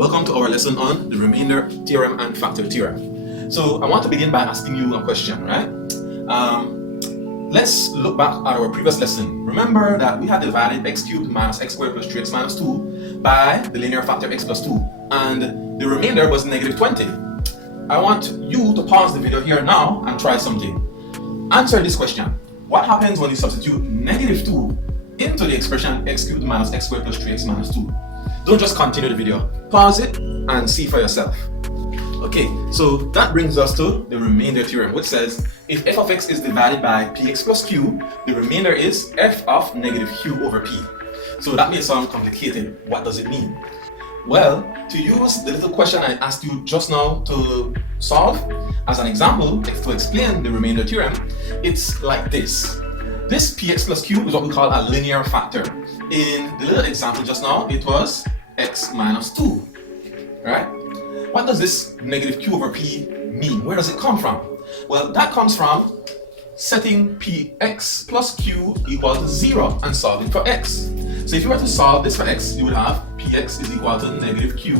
Welcome to our lesson on the remainder theorem and factor theorem. So I want to begin by asking you a question, right? Let's look back at our previous lesson. Remember that we had divided x cubed minus x squared plus 3x minus 2 by the linear factor x plus 2, and the remainder was negative 20. I want you to pause the video here now and try something. Answer this question. What happens when you substitute negative 2 into the expression x cubed minus x squared plus 3x minus 2? Don't just continue the video. Pause it and see for yourself. Okay, so that brings us to the remainder theorem, which says if f of x is divided by px plus q, the remainder is f of negative q over p. So that may sound complicated. What does it mean? Well, to use the little question I asked you just now to solve as an example to explain the remainder theorem, it's like this. This px plus q is what we call a linear factor. In the little example just now, it was x minus 2, right? What does this negative q over p mean? Where does it come from? Well, that comes from setting px plus q equal to 0 and solving for x. So if you were to solve this for x, you would have px is equal to negative q,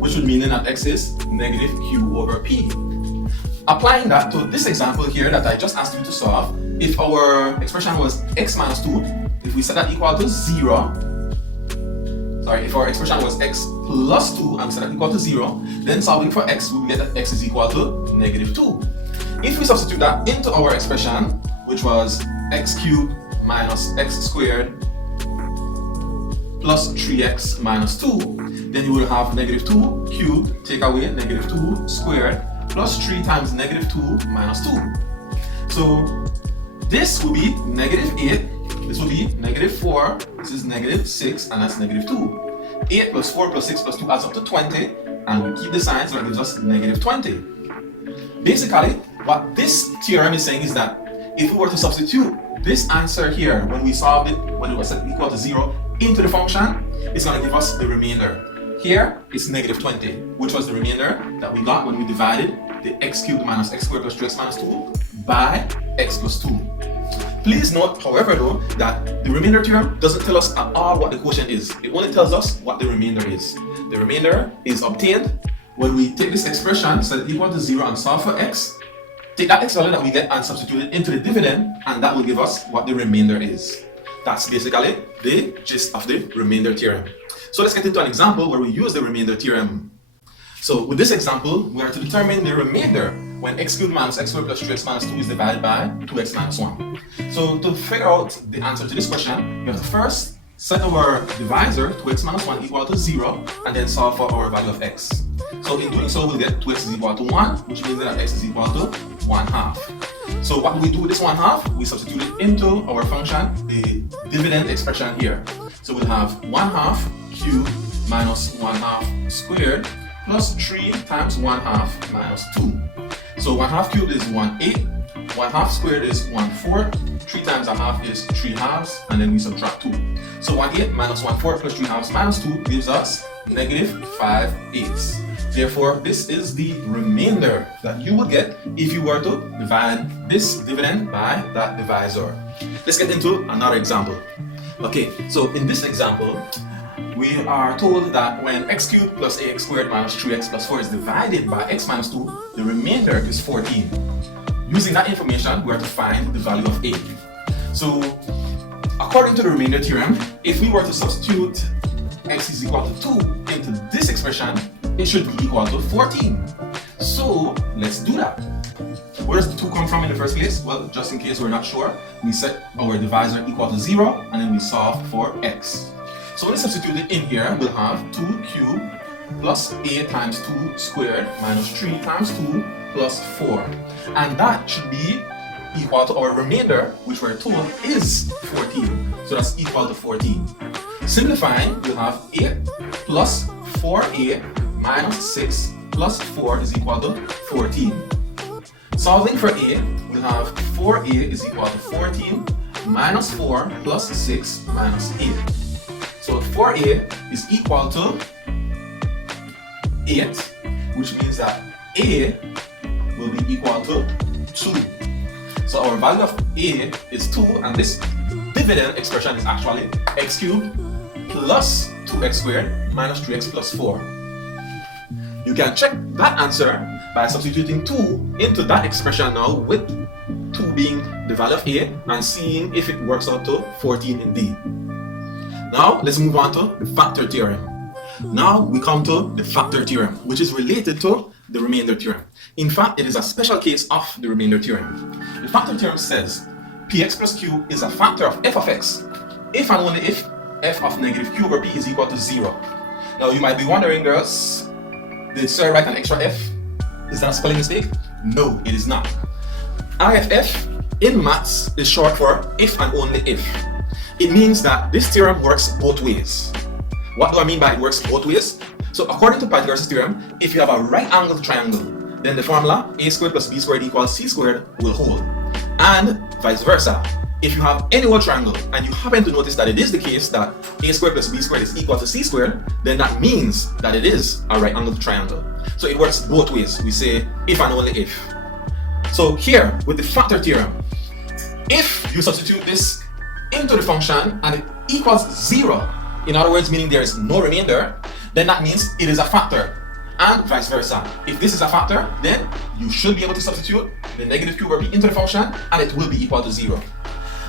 which would mean that x is negative q over p. Applying that to this example here that I just asked you to solve, if our expression was x minus 2, if we set that equal to 0, if our expression was x plus 2 and we set that equal to 0, then solving for x, we will get that x is equal to negative 2. If we substitute that into our expression, which was x cubed minus x squared plus 3x minus 2, then you will have negative 2 cubed, take away negative 2 squared, plus 3 times negative 2 minus 2. So this will be negative 8, this will be negative 4, this is negative 6, and that's negative 2. 8 plus 4 plus 6 plus 2 adds up to 20, and we keep the sign, so it gives us negative 20. Basically, what this theorem is saying is that if we were to substitute this answer here, when we solved it, when it was set equal to 0, into the function, it's going to give us the remainder. Here, it's negative 20, which was the remainder that we got when we divided the x cubed minus x squared plus 3x minus 2 by x plus 2. Please note, however, though, that the remainder theorem doesn't tell us at all what the quotient is. It only tells us what the remainder is. The remainder is obtained when we take this expression, set it equal to 0 and solve for x, take that x value that we get and substitute it into the dividend, and that will give us what the remainder is. That's basically the gist of the remainder theorem. So let's get into an example where we use the remainder theorem. So with this example, we are to determine the remainder when x cubed minus x squared plus 3x minus 2 is divided by 2x minus 1. So to figure out the answer to this question, we have to first set our divisor 2x minus 1 equal to 0 and then solve for our value of x. So in doing so, we'll get 2x is equal to 1, which means that x is equal to 1/2. So what do we do with this 1/2? We substitute it into our function, the dividend expression here. So we'll have 1/2 cubed minus 1/2 squared plus 3 times 1/2 minus 2. So 1/2 cubed is 1/8, 1/2 squared is 1/4, 3 times 1/2 is 3/2, and then we subtract 2. So 1/8 minus 1/4 plus 3/2 minus 2 gives us negative 5/8. Therefore, this is the remainder that you would get if you were to divide this dividend by that divisor. Let's get into another example. Okay, so in this example, we are told that when x cubed plus ax squared minus 3x plus 4 is divided by x minus 2, the remainder is 14. Using that information, we are to find the value of a. So, according to the remainder theorem, if we were to substitute x is equal to 2 into this expression, it should be equal to 14. So, let's do that. Where does the 2 come from in the first place? Well, just in case we're not sure, we set our divisor equal to 0 and then we solve for x. So when we substitute it in here, we'll have 2 cubed plus a times 2 squared minus 3 times 2 plus 4. And that should be equal to our remainder, which we're told is 14. So that's equal to 14. Simplifying, we'll have 8 plus 4a minus 6 plus 4 is equal to 14. Solving for a, we'll have 4a is equal to 14 minus 4 plus 6 minus 8. So 4a is equal to 8, which means that a will be equal to 2. So our value of a is 2, and this dividend expression is actually x cubed plus 2x squared minus 3x plus 4. You can check that answer by substituting 2 into that expression now, with 2 being the value of A, and seeing if it works out to 14 indeed. Now let's move on to the factor theorem. Now we come to the factor theorem, which is related to the remainder theorem. In fact, it is a special case of the remainder theorem. The factor theorem says px plus q is a factor of f of x if and only if f of negative q over p is equal to 0. Now you might be wondering, girls, did sir write an extra f? Is that a spelling mistake? No, it is not. IFF in maths is short for if and only if. It means that this theorem works both ways. What do I mean by it works both ways? So according to Pythagoras' theorem, if you have a right angled triangle, then the formula a squared plus b squared equals c squared will hold. And vice versa. If you have any whole triangle and you happen to notice that it is the case that a squared plus b squared is equal to c squared, then that means that it is a right angled triangle. So it works both ways. We say if and only if. So here with the factor theorem, if you substitute this into the function and it equals 0, in other words, meaning there is no remainder, then that means it is a factor, and vice versa. If this is a factor, then you should be able to substitute the negative q over p into the function and it will be equal to 0.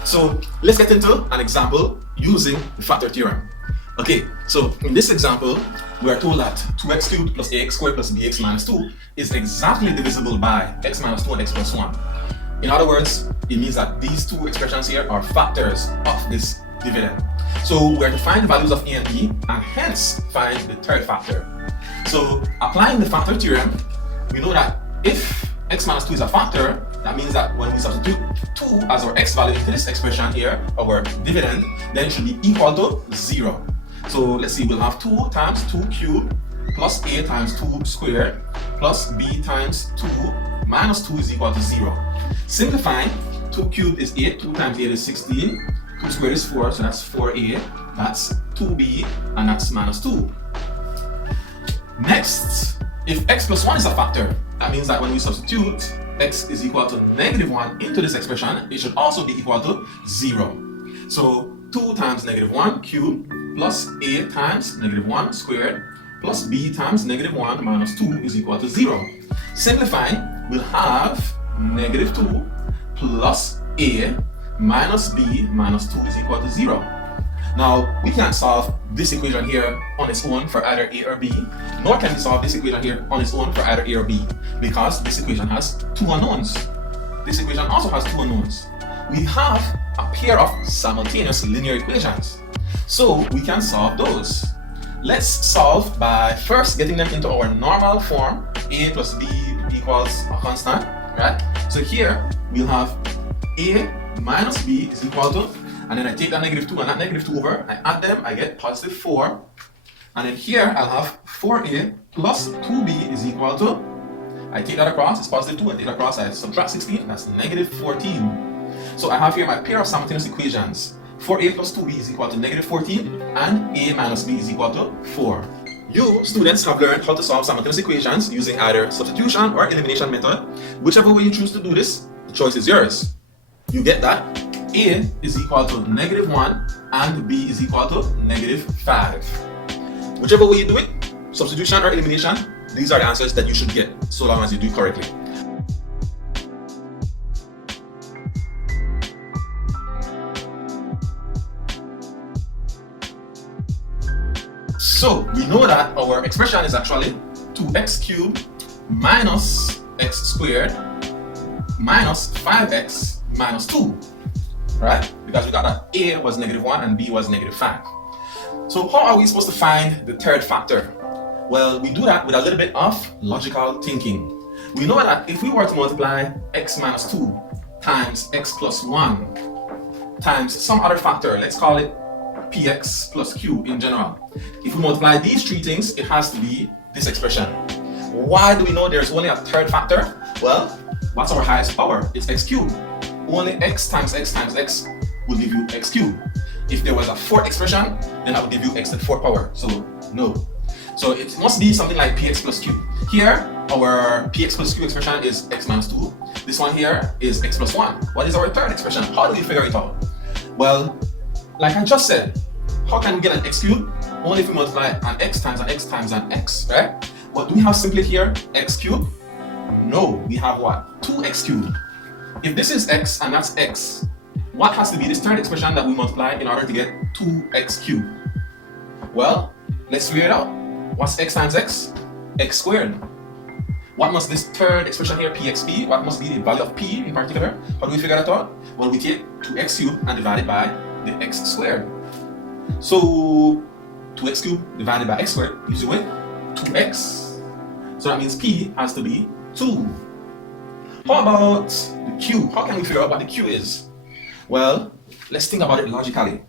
So let's get into an example using the factor theorem. Okay, so in this example, we are told that 2x cubed plus ax squared plus bx minus 2 is exactly divisible by x minus 2 and x plus 1. In other words, it means that these two expressions here are factors of this dividend. So we are to find the values of a and b, and hence find the third factor. So applying the factor theorem, we know that if x minus 2 is a factor, that means that when we substitute 2 as our x value into this expression here, our dividend, then it should be equal to 0. So let's see, we'll have 2 times 2 cubed plus a times 2 squared plus b times 2 minus 2 is equal to 0. Simplifying, 2 cubed is 8, 2 times 8 is 16, 2 squared is 4, so that's 4a, that's 2b, and that's minus 2. Next, if x plus 1 is a factor, that means that when we substitute x is equal to negative 1 into this expression, it should also be equal to 0. So 2 times negative 1 cubed plus a times negative 1 squared plus b times negative 1 minus 2 is equal to 0. Simplifying, we'll have negative 2 plus a minus b minus 2 is equal to 0. Now, we can't solve this equation here on its own for either a or b, nor can we solve this equation here on its own for either a or b, because this equation has two unknowns. This equation also has two unknowns. We have a pair of simultaneous linear equations, so we can solve those. Let's solve by first getting them into our normal form, a plus b equals a constant, right? So here we'll have a minus b is equal to, and then I take that negative 2 and that negative 2 over, I add them, I get positive 4, and then here I'll have 4a plus 2b is equal to, I take that across, it's positive 2, I take that across, I subtract 16, that's negative 14. So I have here my pair of simultaneous equations. 4a plus 2b is equal to negative 14, and a minus b is equal to 4. You students have learned how to solve simultaneous equations using either substitution or elimination method. Whichever way you choose to do this, the choice is yours. You get that a is equal to negative 1 and b is equal to negative 5. Whichever way you do it, substitution or elimination, these are the answers that you should get, so long as you do it correctly. So we know that our expression is actually 2x cubed minus x squared minus 5x minus 2, right? Because we got that a was negative 1 and b was negative 5. So how are we supposed to find the third factor? Well, we do that with a little bit of logical thinking. We know that if we were to multiply x minus 2 times x plus 1 times some other factor, let's call it px plus q in general. If we multiply these three things, it has to be this expression. Why do we know there's only a third factor? Well, what's our highest power? It's x cubed. Only x times x times x will give you x cubed. If there was a fourth expression, then that would give you x to the fourth power. So no. So it must be something like px plus q. Here, our px plus q expression is x minus 2. This one here is x plus 1. What is our third expression? How do we figure it out? Well, like I just said, how can we get an x cubed? Only if we multiply an x times an x times an x, right? But do we have simply here x cubed? No, we have what? 2x cubed. If this is x and that's x, what has to be this third expression that we multiply in order to get 2x cubed? Well, let's figure it out. What's x times x? X squared. What must this third expression here, px be? What must be the value of p in particular? How do we figure that out? Well, we take 2x cubed and divide it by the x squared. So 2x cubed divided by x squared gives you what? 2x. So that means p has to be 2. How about the q? How can we figure out what the q is? Well, let's think about it logically.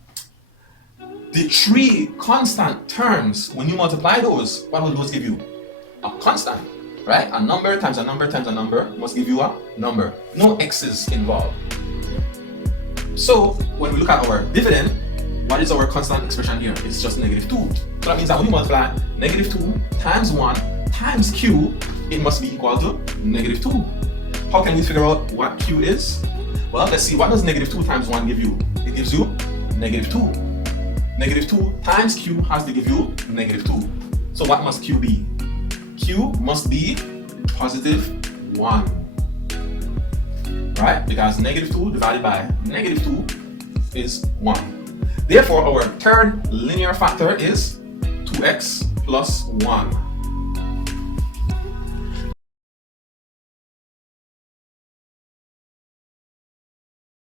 The three constant terms, when you multiply those, what will those give you? A constant, right? A number times a number times a number must give you a number. No x's involved. So when we look at our dividend, what is our constant expression here? It's just -2. So that means that when you multiply -2 times 1 times q, it must be equal to -2. How can we figure out what q is? Well, let's see. What does -2 times 1 give you? It gives you -2. -2 times q has to give you -2. So what must q be? Q must be +1. Right? Because -2 divided by -2 is 1. Therefore, our third linear factor is 2x plus 1.